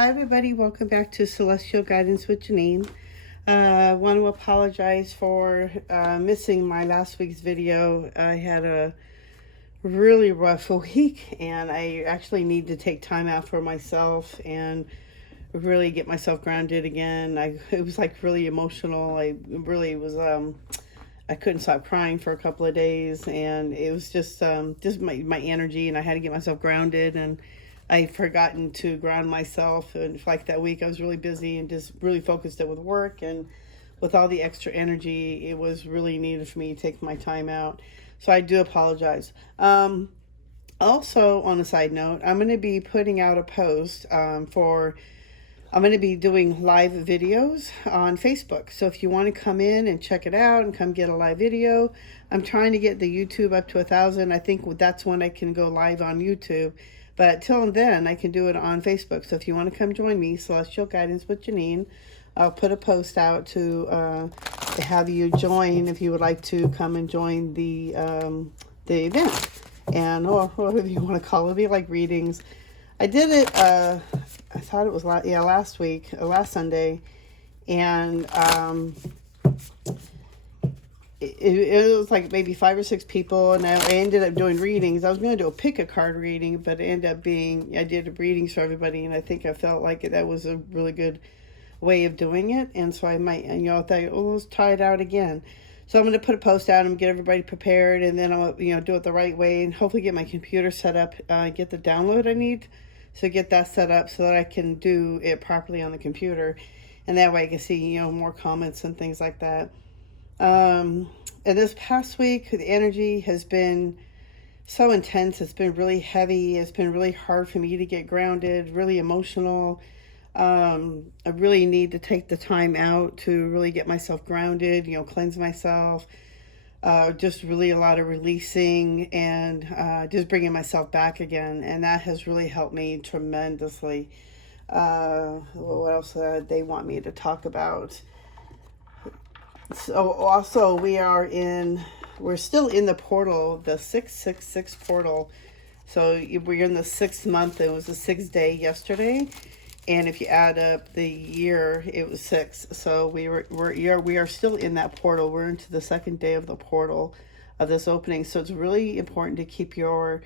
Hi everybody, welcome back to Celestial Guidance with Janine. I want to apologize for missing my last week's video. I had a really rough week and I actually need to take time out for myself and really get myself grounded again. It was like really emotional. I really was I couldn't stop crying for a couple of days, and it was just my energy, and I had to get myself grounded, and I'd forgotten to ground myself. And for like that week I was really busy and just really focused it with work, and with all the extra energy it was really needed for me to take my time out. So I do apologize. Also, on a side note, I'm going to be putting out a post I'm going to be doing live videos on Facebook. So if you want to come in and check it out and come get a live video, I'm trying to get the YouTube up to 1,000. I think that's when I can go live on YouTube. But till then, I can do it on Facebook. So if you want to come join me, Celestial Guidance with Janine, I'll put a post out to have you join if you would like to come and join the event. And or whatever you want to call it, be like readings. I did it, I thought it was last week, last Sunday, and it was like maybe 5 or 6 people, and I ended up doing readings. I was going to do a pick a card reading, but it ended up being, I did readings for everybody, and I think I felt like that was a really good way of doing it, and so I might, thought, let's try it out again. So I'm going to put a post out and get everybody prepared, and then I'll, do it the right way, and hopefully get my computer set up, get the download I need. So get that set up so that I can do it properly on the computer, and that way I can see more comments and things like that. And this past week the energy has been so intense. It's been really heavy. It's been really hard for me to get grounded, really emotional. I really need to take the time out to really get myself grounded, cleanse myself. Just really a lot of releasing and just bringing myself back again, and that has really helped me tremendously. What else they want me to talk about? So also we're still in the portal, the 666 portal. So we're in the 6th month. It was the 6th day yesterday. And if you add up the year, it was 6. So we are still in that portal. We're into the 2nd day of the portal of this opening. So it's really important to keep your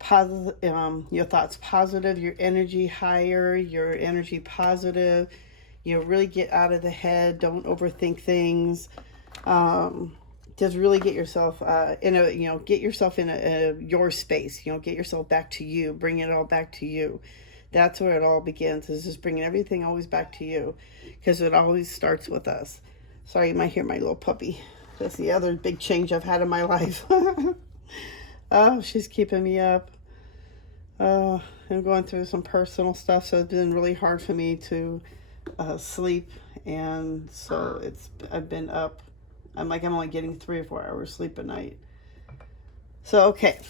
positive, your thoughts positive, your energy higher, your energy positive. Really get out of the head. Don't overthink things. Just really get yourself in your space. Get yourself back to you. Bring it all back to you. That's where it all begins, is just bringing everything always back to you, because it always starts with us. Sorry, you might hear my little puppy. That's the other big change I've had in my life. Oh, she's keeping me up. I'm going through some personal stuff, so it's been really hard for me to sleep, and so I've been up. I'm only getting 3 or 4 hours sleep a night. So, okay.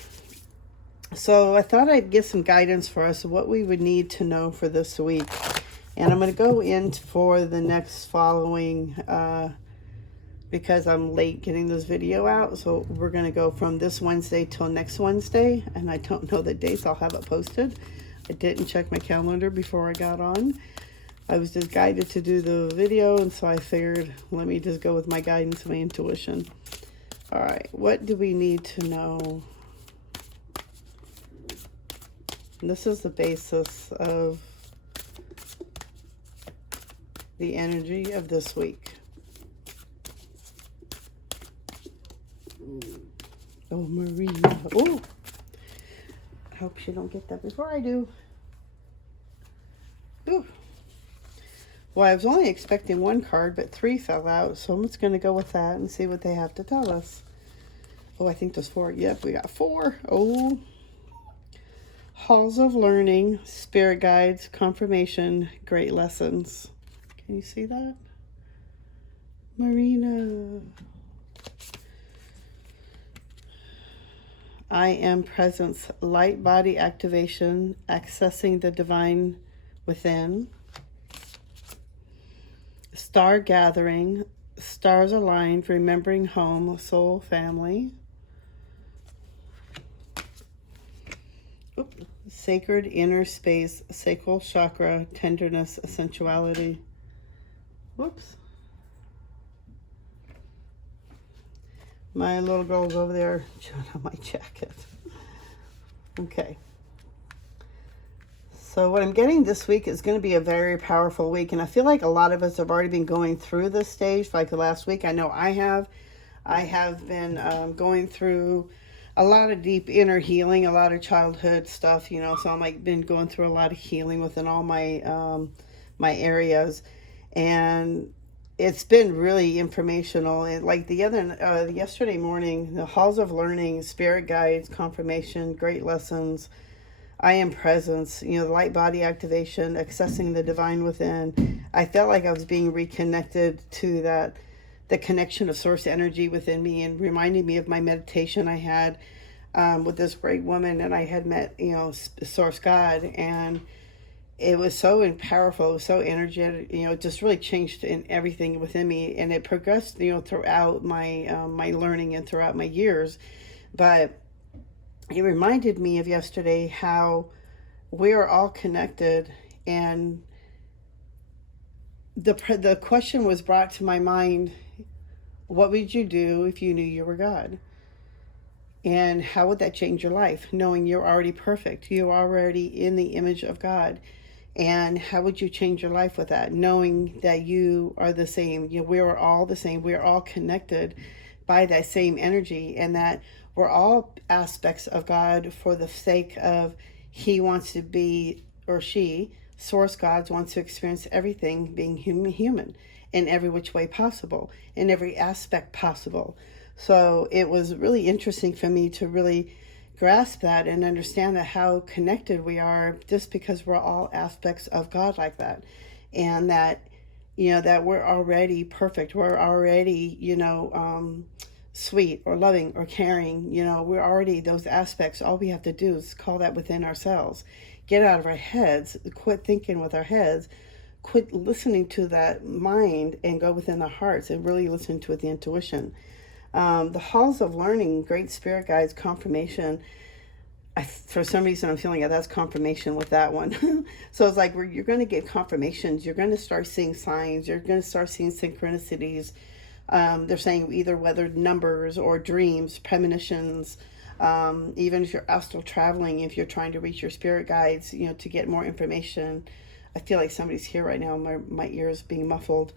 So I thought I'd get some guidance for us of what we would need to know for this week. And I'm going to go in for the next following, because I'm late getting this video out. So we're going to go from this Wednesday till next Wednesday. And I don't know the dates. I'll have it posted. I didn't check my calendar before I got on. I was just guided to do the video. And so I figured, let me just go with my guidance, my intuition. All right. What do we need to know? This is the basis of the energy of this week. Oh, Marina. Oh, I hope she don't get that before I do. Ooh. Well, I was only expecting 1 card, but 3 fell out, so I'm just going to go with that and see what they have to tell us. Oh, I think there's 4. Yep, we got 4. Oh. Halls of learning, spirit guides, confirmation, great lessons. Can you see that? Marina. I am presence, light body activation, accessing the divine within. Star gathering, stars aligned, remembering home, soul, family. Sacred inner space, sacral chakra, tenderness, sensuality. Whoops. My little girl's over there chewing on my jacket. Okay. So what I'm getting this week is going to be a very powerful week. And I feel like a lot of us have already been going through this stage like the last week. I know I have. I have been going through a lot of deep inner healing, a lot of childhood stuff, you know. So I'm like been going through a lot of healing within all my my areas. And it's been really informational. And like yesterday morning, the halls of learning, spirit guides, confirmation, great lessons, I am presence, you know, the light body activation, accessing the divine within. I felt like I was being reconnected to the connection of source energy within me, and reminding me of my meditation I had with this great woman, and I had met, you know, source God, and it was so powerful, it was so energetic, you know, it just really changed in everything within me, and it progressed, you know, throughout my my learning and throughout my years. But it reminded me of yesterday how we are all connected, and the question was brought to my mind: what would you do if you knew you were God? And how would that change your life, knowing you're already perfect, you're already in the image of God? And how would you change your life with that, knowing that you are the same? You know, we're all the same. We're all connected by that same energy, and that we're all aspects of God for the sake of He wants to be, or she, Source God, wants to experience everything being human in every which way possible, in every aspect possible. So it was really interesting for me to really grasp that and understand that how connected we are, just because we're all aspects of God like that. And that, you know, that we're already perfect. We're already, you know, sweet or loving or caring. You know, we're already those aspects. All we have to do is call that within ourselves. Get out of our heads, quit thinking with our heads, quit listening to that mind, and go within the hearts and really listen to the intuition. The halls of learning, great spirit guides, confirmation. For some reason, I'm feeling that's confirmation with that one. So it's like you're going to get confirmations. You're going to start seeing signs. You're going to start seeing synchronicities. They're saying either whether numbers or dreams, premonitions, even if you're astral traveling, if you're trying to reach your spirit guides, you know, to get more information. I feel like somebody's here right now. My ears being muffled.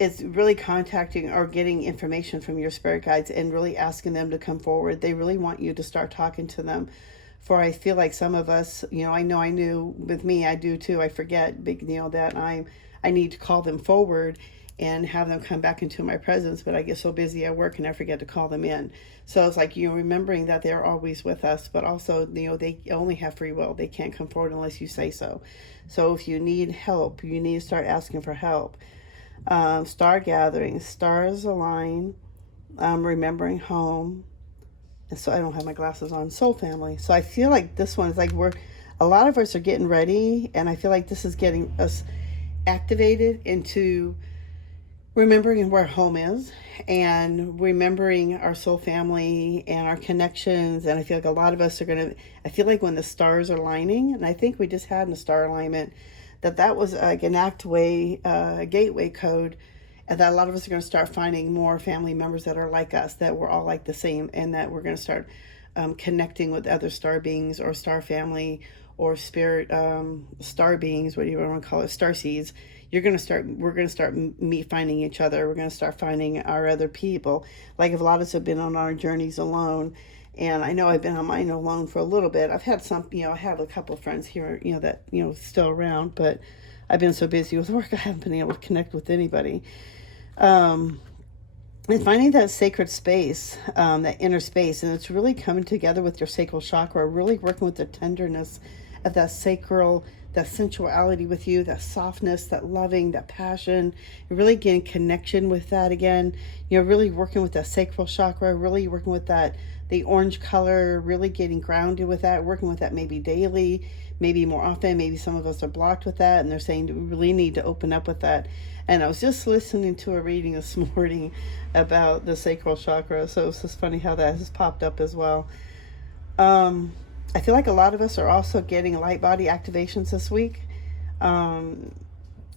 It's really contacting or getting information from your spirit guides and really asking them to come forward. They really want you to start talking to them. For I feel like some of us, you know I knew with me, I do too. I forget, you know, that I need to call them forward and have them come back into my presence, but I get so busy at work and I forget to call them in. So it's like, you know, remembering that they're always with us, but also, you know, they only have free will. They can't come forward unless you say so. So if you need help, you need to start asking for help. Star gatherings, stars align, remembering home. And so I don't have my glasses on. Soul family. So I feel like this one is like a lot of us are getting ready, and I feel like this is getting us activated into remembering where home is and remembering our soul family and our connections. And I feel like a lot of us are I feel like when the stars are aligning, and I think we just had a star alignment, that was like an gateway code, and that a lot of us are going to start finding more family members that are like us, that we're all like the same, and that we're going to start connecting with other star beings or star family or spirit star beings, what do you want to call it, starseeds. We're going to start finding each other. We're going to start finding our other people. Like if a lot of us have been on our journeys alone, and I know I've been on mine alone for a little bit. I've had some, you know, I have a couple of friends here, you know, that, you know, still around, but I've been so busy with work, I haven't been able to connect with anybody. And finding that sacred space, that inner space, and it's really coming together with your sacral chakra, really working with the tenderness of that sacral, that sensuality with you, that softness, that loving, that passion. You're really getting connection with that again. You're really working with that sacral chakra, really working with that, the orange color, really getting grounded with that, working with that maybe daily, maybe more often. Maybe some of us are blocked with that, and they're saying we really need to open up with that. And I was just listening to a reading this morning about the sacral chakra, so it's just funny how that has popped up as well. I feel like a lot of us are also getting light body activations this week. Um,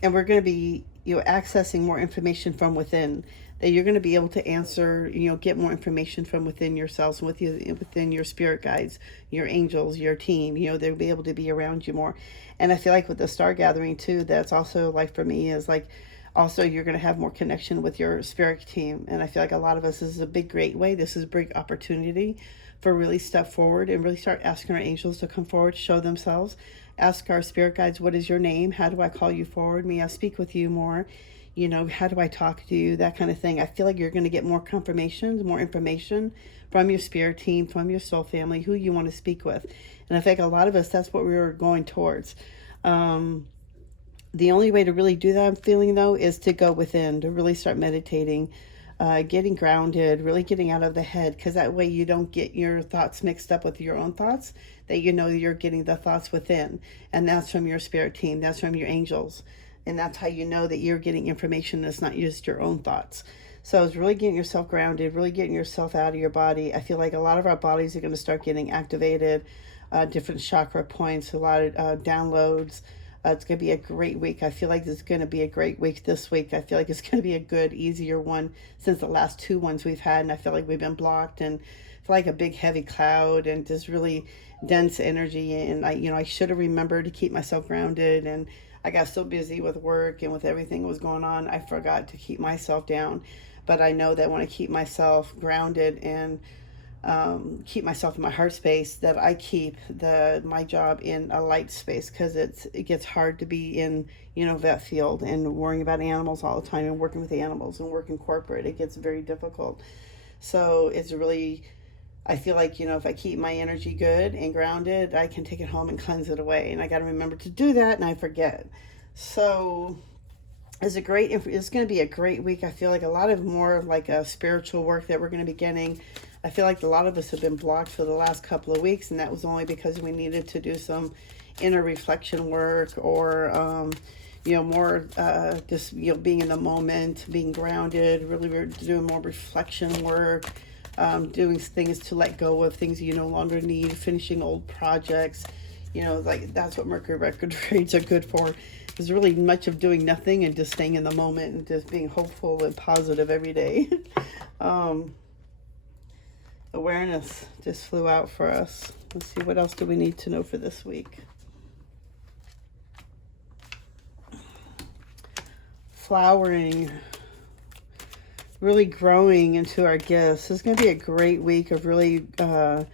and we're going to be, accessing more information from within, that you're going to be able to answer, get more information from within yourselves, within your spirit guides, your angels, your team. They'll be able to be around you more. And I feel like with the star gathering too, that's also like, for me, is like, also you're going to have more connection with your spirit team. And I feel like a lot of us, this is a big great way, this is a big opportunity for really step forward and really start asking our angels to come forward, show themselves. Ask our spirit guides, what is your name? How do I call you forward? May I speak with you more? How do I talk to you? That kind of thing. I feel like you're going to get more confirmations, more information from your spirit team, from your soul family, who you want to speak with. And I think a lot of us, that's what we were going towards. The only way to really do that, I'm feeling, though, is to go within, to really start meditating, getting grounded, really getting out of the head, because that way you don't get your thoughts mixed up with your own thoughts, that you're getting the thoughts within. And that's from your spirit team, that's from your angels. And that's how you know that you're getting information that's not just your own thoughts. So it's really getting yourself grounded, really getting yourself out of your body. I feel like a lot of our bodies are going to start getting activated, different chakra points, a lot of downloads. It's going to be a great week. I feel like it's going to be a great week this week. I feel like it's going to be a good, easier one since the last two ones we've had. And I feel like we've been blocked and feel like a big, heavy cloud and just really dense energy. And I should have remembered to keep myself grounded. And I got so busy with work and with everything that was going on, I forgot to keep myself down. But I know that when I keep myself grounded and keep myself in my heart space, that I keep my job in a light space, because it gets hard to be in vet field and worrying about animals all the time and working with animals and working corporate. It gets very difficult. So it's really, I feel like if I keep my energy good and grounded, I can take it home and cleanse it away. And I got to remember to do that, and I forget. So it's going to be a great week. I feel like a lot of more like a spiritual work that we're going to be getting. I feel like a lot of us have been blocked for the last couple of weeks, and that was only because we needed to do some inner reflection work, or more just being in the moment, being grounded. Really, we're doing more reflection work, doing things to let go of things you no longer need, finishing old projects. Like that's what Mercury retrogrades are good for. There's really much of doing nothing and just staying in the moment and just being hopeful and positive every day. Awareness just flew out for us. Let's see, what else do we need to know for this week? Flowering, really growing into our gifts. It's going to be a great week of really, I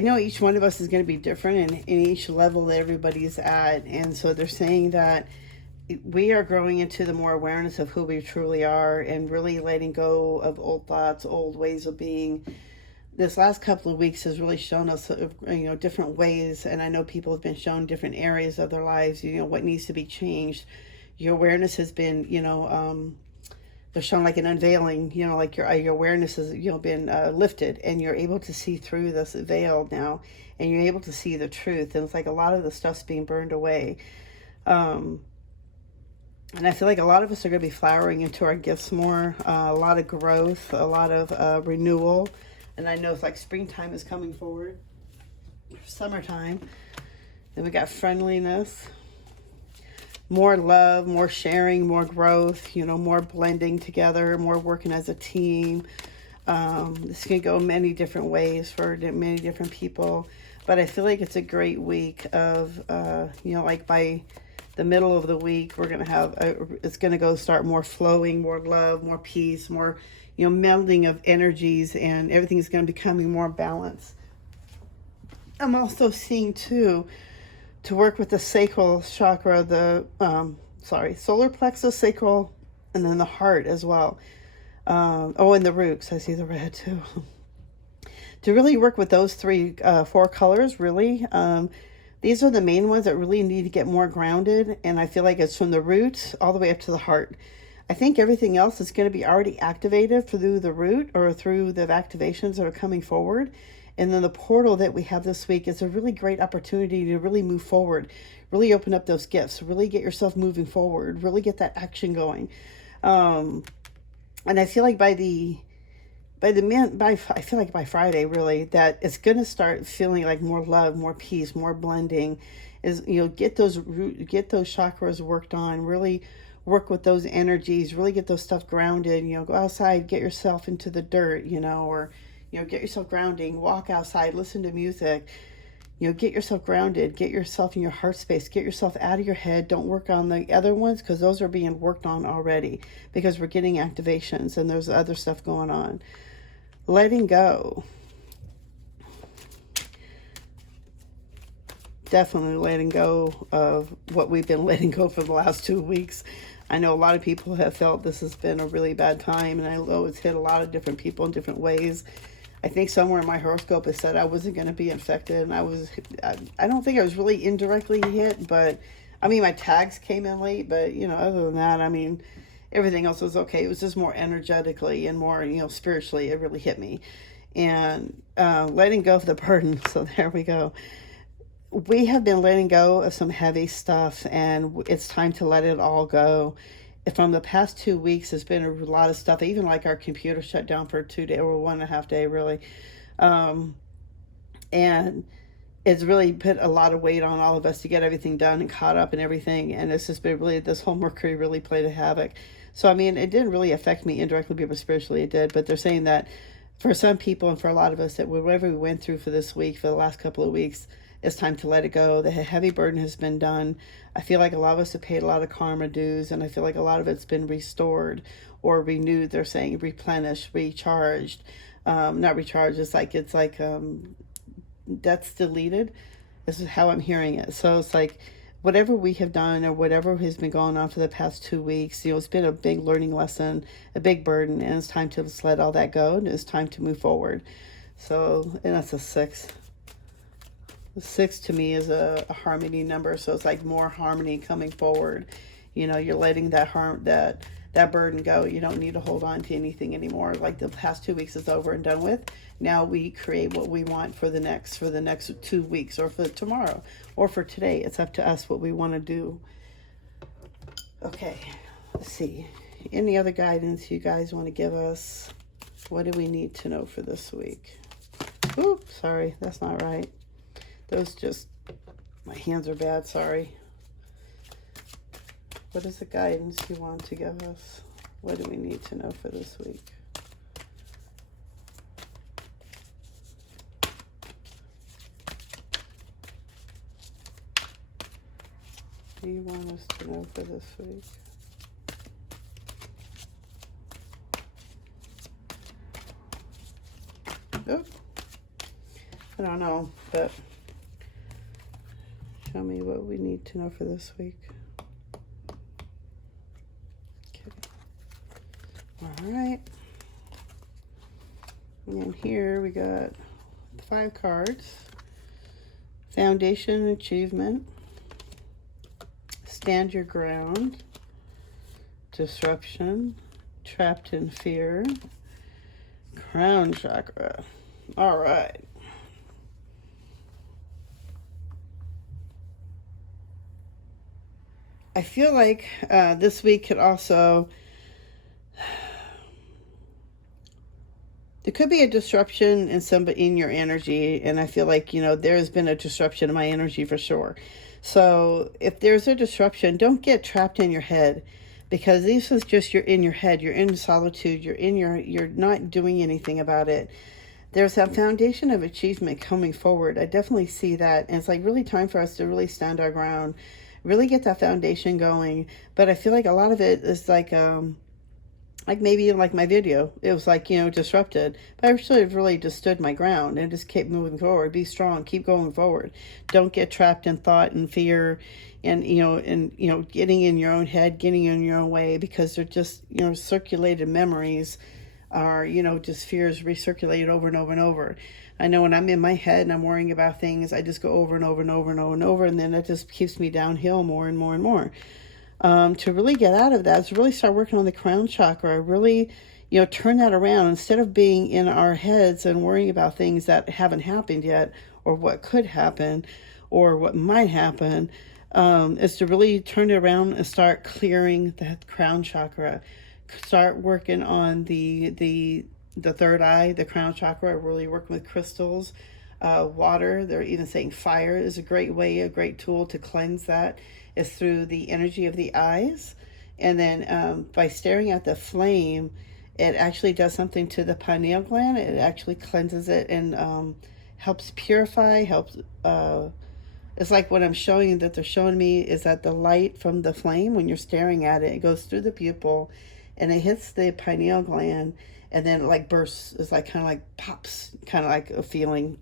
know each one of us is going to be different in each level that everybody's at. And so they're saying that we are growing into the more awareness of who we truly are and really letting go of old thoughts, old ways of being. This last couple of weeks has really shown us, different ways. And I know people have been shown different areas of their lives, what needs to be changed. Your awareness has been, they're shown like an unveiling, like your awareness has, been lifted, and you're able to see through this veil now, and you're able to see the truth. And it's like a lot of the stuff's being burned away. And I feel like a lot of us are going to be flowering into our gifts more, a lot of growth, a lot of renewal. And I know it's like springtime is coming forward, summertime. Then we got friendliness, more love, more sharing, more growth, more blending together, more working as a team. This can go many different ways for many different people. But I feel like it's a great week of, like by the middle of the week, we're going to have, it's going to go start more flowing, more love, more peace, more, melding of energies, and everything's going to be becoming more balanced. I'm also seeing too, to work with the sacral chakra, the, solar plexus, sacral, and then the heart as well. And the roots, I see the red too. To really work with those four colors, really, these are the main ones that really need to get more grounded. And I feel like it's from the root all the way up to the heart. I think everything else is going to be already activated through the root or through the activations that are coming forward. And then the portal that we have this week is a really great opportunity to really move forward, really open up those gifts, really get yourself moving forward, really get that action going. And I feel like by the I feel like by Friday, really, that it's going to start feeling like more love, more peace, more blending. Is, get those chakras worked on. Really work with those energies. Really get those stuff grounded. Go outside, get yourself into the dirt. Or get yourself grounding. Walk outside, listen to music. Get yourself grounded, get yourself in your heart space, get yourself out of your head. Don't work on the other ones because those are being worked on already, because we're getting activations and there's other stuff going on. Letting go. Definitely letting go of what we've been letting go for the last 2 weeks. I know a lot of people have felt this has been a really bad time, and I know it's hit a lot of different people in different ways. I think somewhere in my horoscope it said I wasn't going to be infected, and I don't think I was really indirectly hit, but I mean, my tags came in late, but other than that, I mean, everything else was okay. It was just more energetically and more, spiritually, it really hit me. And letting go of the burden. So there we go. We have been letting go of some heavy stuff, and it's time to let it all go. From the past 2 weeks, there's been a lot of stuff. Even like our computer shut down for 2 days, or 1.5 days, really. And it's really put a lot of weight on all of us to get everything done and caught up and everything. And it's just been really, this whole Mercury really played a havoc. So, I mean, it didn't really affect me indirectly, but spiritually it did. But they're saying that for some people and for a lot of us, that whatever we went through for this week, for the last couple of weeks, it's time to let it go. The heavy burden has been done. I feel like a lot of us have paid a lot of karma dues, and I feel like a lot of it's been restored or renewed. They're saying replenished, recharged. Not recharged, it's like that's deleted. This is how I'm hearing it. So it's like whatever we have done or whatever has been going on for the past 2 weeks, it's been a big learning lesson, a big burden, and it's time to just let all that go, and it's time to move forward. So, and that's a 6. 6 to me is a harmony number, so it's like more harmony coming forward. You're letting that burden go. You don't need to hold on to anything anymore. Like the past 2 weeks is over and done with. Now we create what we want for the next 2 weeks, or for tomorrow, or for today. It's up to us what we want to do. Okay, let's see. Any other guidance you guys want to give us? What do we need to know for this week? Oops, sorry, that's not right. My hands are bad, sorry. What is the guidance you want to give us? What do we need to know for this week? What do you want us to know for this week? Oh, I don't know, but show me what we need to know for this week. Okay. All right. And here we got 5 cards. Foundation, achievement. Stand your ground. Disruption. Trapped in fear. Crown chakra. All right. I feel like this week could also, there could be a disruption in your energy, and I feel like, there's been a disruption in my energy for sure. So if there's a disruption, don't get trapped in your head, because this is just, you're in your head, you're in solitude, you're not doing anything about it. There's a foundation of achievement coming forward. I definitely see that, and it's like really time for us to really stand our ground, really get that foundation going. But I feel like a lot of it is like maybe like my video, it was like, disrupted, but I should have really just stood my ground and just kept moving forward. Be strong, keep going forward. Don't get trapped in thought and fear, and getting in your own head, getting in your own way, because they're just, circulated memories are, just fears recirculated over and over and over. I know when I'm in my head and I'm worrying about things, I just go over and over and over and over and over, and then it just keeps me downhill more and more and more. To really get out of that, is really start working on the crown chakra. Really, turn that around. Instead of being in our heads and worrying about things that haven't happened yet, or what could happen, or what might happen, is to really turn it around and start clearing that crown chakra. Start working on the the third eye, the crown chakra, really working with crystals, water. They're even saying fire is a great way, a great tool to cleanse that is through the energy of the eyes. And then by staring at the flame, it actually does something to the pineal gland. It actually cleanses it and helps purify, helps. It's like what I'm showing you that they're showing me is that the light from the flame, when you're staring at it, it goes through the pupil and it hits the pineal gland and then it like bursts. It's like kind of like pops, kind of like a feeling,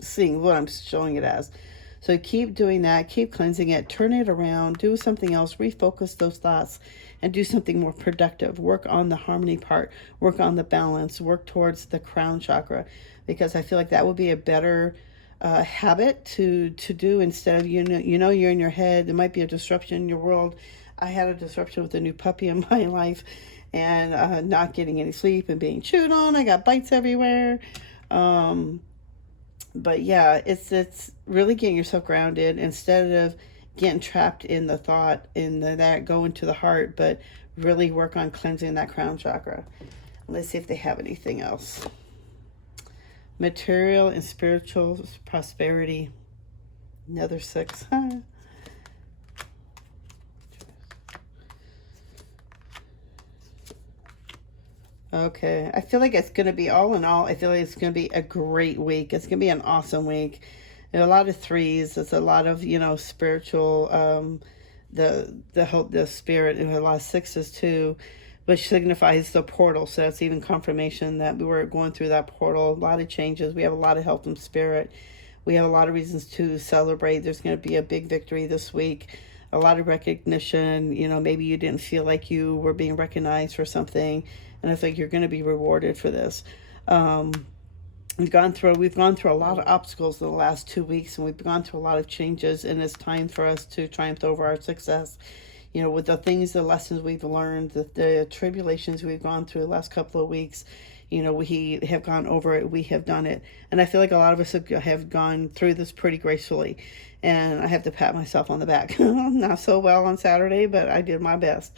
seeing what I'm showing it as. So keep doing that, keep cleansing it, turn it around, do something else, refocus those thoughts and do something more productive. Work on the harmony part, work on the balance, work towards the crown chakra, because I feel like that would be a better habit to do instead of, you're in your head. There might be a disruption in your world. I had a disruption with a new puppy in my life and not getting any sleep and being chewed on. I got bites everywhere. But yeah, it's really getting yourself grounded instead of getting trapped in the thought that going to the heart, but really work on cleansing that crown chakra. Let's see if they have anything else. Material and spiritual prosperity. Another 6. Okay, I feel like it's going to be, all in all, I feel like it's going to be a great week. It's going to be an awesome week. There are a lot of 3s. It's a lot of, spiritual, the spirit, and a lot of 6s too, which signifies the portal. So that's even confirmation that we were going through that portal. A lot of changes. We have a lot of health and spirit. We have a lot of reasons to celebrate. There's going to be a big victory this week. A lot of recognition. Maybe you didn't feel like you were being recognized for something, and I think you're going to be rewarded for this. We've gone through a lot of obstacles in the last 2 weeks, and we've gone through a lot of changes, and it's time for us to triumph over our success. With the lessons we've learned, the tribulations we've gone through the last couple of weeks, we have gone over it, we have done it. And I feel like a lot of us have gone through this pretty gracefully. And I have to pat myself on the back. Not so well on Saturday, but I did my best.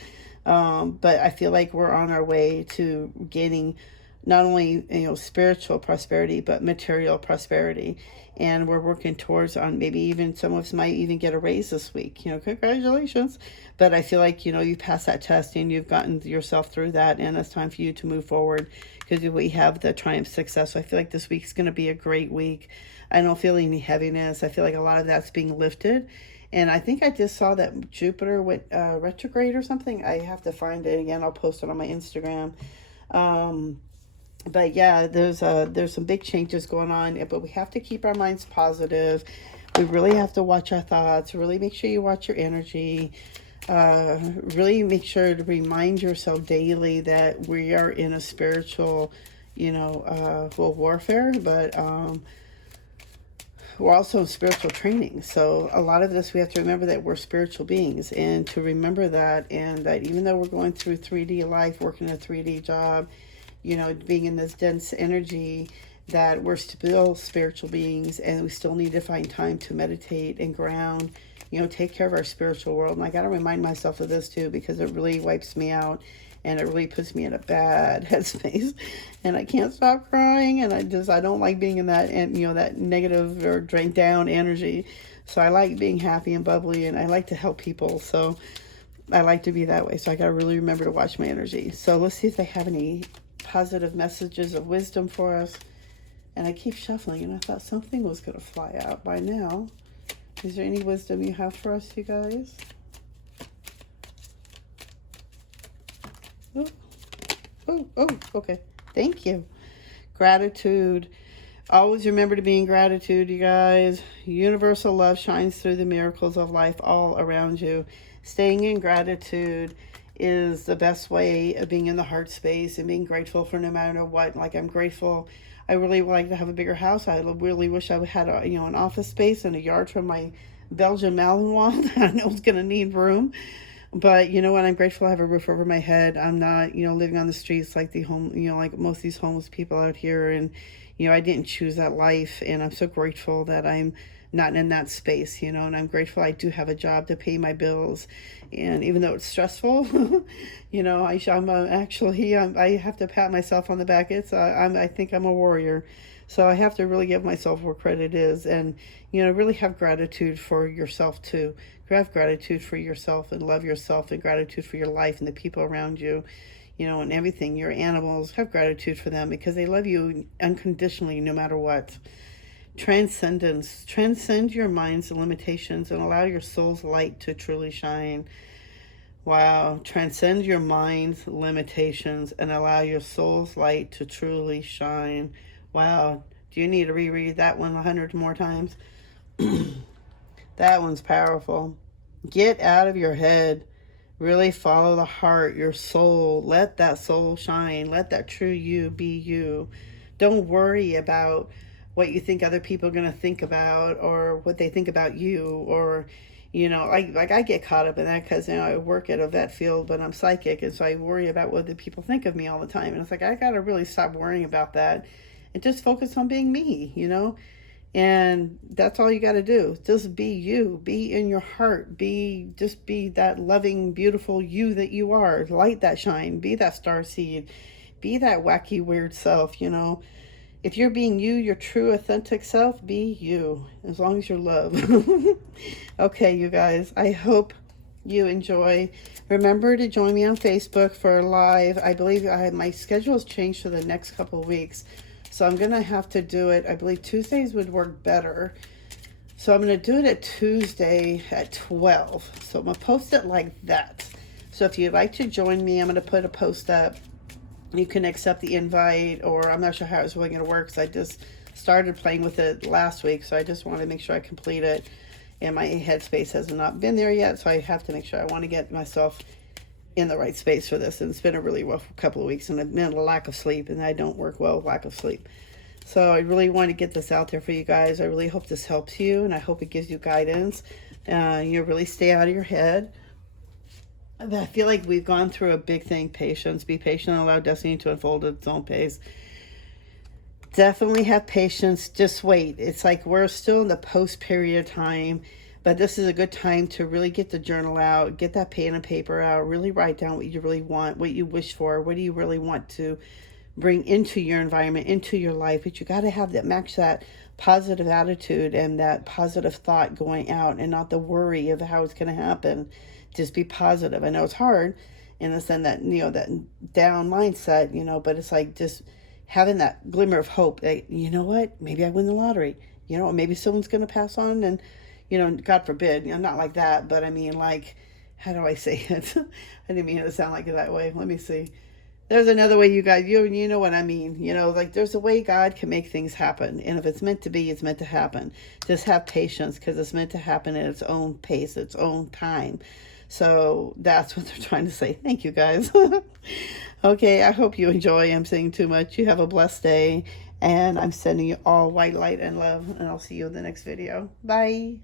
But I feel like we're on our way to gaining not only spiritual prosperity, but material prosperity. And we're working towards on maybe even some of us might even get a raise this week. Congratulations. But I feel like you passed that test and you've gotten yourself through that, and it's time for you to move forward because we have the triumph success. So I feel like this week's going to be a great week. I don't feel any heaviness. I feel like a lot of that's being lifted. And I think I just saw that Jupiter went retrograde or something. I have to find it again. I'll post it on my Instagram. But yeah, there's some big changes going on, but we have to keep our minds positive. We really have to watch our thoughts. Really make sure you watch your energy. Really make sure to remind yourself daily that we are in a spiritual, warfare, but we're also in spiritual training. So a lot of this, we have to remember that we're spiritual beings, and to remember that, and that even though we're going through 3D life, working a 3D job, being in this dense energy, that we're still spiritual beings, and we still need to find time to meditate and ground, take care of our spiritual world. And I got to remind myself of this too, because it really wipes me out and it really puts me in a bad headspace, and I can't stop crying, and I don't like being in that, and that negative or drained down energy. So I like being happy and bubbly, and I like to help people. So I like to be that way. So I got to really remember to watch my energy. So let's see if they have any positive messages of wisdom for us. And I keep shuffling, and I thought something was going to fly out by now. Is there any wisdom you have for us, you guys? Oh, okay. Thank you. Gratitude. Always remember to be in gratitude, you guys. Universal love shines through the miracles of life all around you. Staying in gratitude is the best way of being in the heart space and being grateful for no matter what. Like, I'm grateful. I really would like to have a bigger house. I really wish I had an office space and a yard for my Belgian Malinois. I know it's going to need room. But you know what? I'm grateful I have a roof over my head. I'm not, living on the streets like like most of these homeless people out here. And, You know, I didn't choose that life, and I'm so grateful that I'm not in that space, you know, and I'm grateful I do have a job to pay my bills. And even though it's stressful, you know, I have to pat myself on the back. I think I'm a warrior. So I have to really give myself where credit is, and, you know, really have gratitude for yourself too. Have gratitude for yourself and love yourself, and gratitude for your life and the people around you, you know, and everything. Your animals, have gratitude for them because they love you unconditionally no matter what. Transcendence. Transcend your mind's limitations and allow your soul's light to truly shine. Wow. Transcend your mind's limitations and allow your soul's light to truly shine. Wow. Do you need to reread that one 100 more times? That one's powerful. Get out of your head. Really follow the heart, your soul. Let that soul shine. Let that true you be you. Don't worry about what you think other people are going to think about, or what they think about you, or, you know, I get caught up in that because, you know, I work at a vet field, but I'm psychic, and so I worry about what the people think of me all the time. And it's like, I got to really stop worrying about that and just focus on being me, you know? And that's all you got to do. Just be you. Be in your heart. Just be that loving, beautiful you that you are. Light that shine. Be that star seed. Be that wacky, weird self, you know? If you're being you, your true, authentic self, be you, as long as you're love. Okay, you guys, I hope you enjoy. Remember to join me on Facebook for a live. I believe my schedule has changed for the next couple of weeks, so I'm going to have to do it. I believe Tuesdays would work better. So I'm going to do it at Tuesday at 12. So I'm going to post it like that. So if you'd like to join me, I'm going to put a post up. You can accept the invite, or I'm not sure how it's really going to work, because I just started playing with it last week, so I just want to make sure I complete it, and my headspace has not been there yet, so I have to make sure I want to get myself in the right space for this. And it's been a really rough couple of weeks, and I've been a lack of sleep, and I don't work well with lack of sleep. So I really want to get this out there for you guys. I really hope this helps you, and I hope it gives you guidance. You really stay out of your head. I feel like we've gone through a big thing. Patience. Be patient and allow destiny to unfold at its own pace. Definitely have patience. Just wait. It's like we're still in the post period of time, but this is a good time to really get the journal out, get that pen and paper out, really write down what you really want, what you wish for, what do you really want to bring into your environment, into your life. But you got to have that, match that positive attitude and that positive thought going out, and not the worry of how it's going to happen. Just be positive. I know it's hard in the sense that, you know, that down mindset, you know, but it's like just having that glimmer of hope that, you know what, maybe I win the lottery, you know, or maybe someone's going to pass on, and, you know, God forbid, you know, not like that, but I mean, like, how do I say it? I didn't mean it to sound like it that way. Let me see. There's another way, you guys, you know what I mean, you know, like there's a way God can make things happen. And if it's meant to be, it's meant to happen. Just have patience, because it's meant to happen at its own pace, its own time. So that's what they're trying to say. Thank you, guys. Okay, I hope you enjoy. I'm saying too much. You have a blessed day. And I'm sending you all white light and love. And I'll see you in the next video. Bye.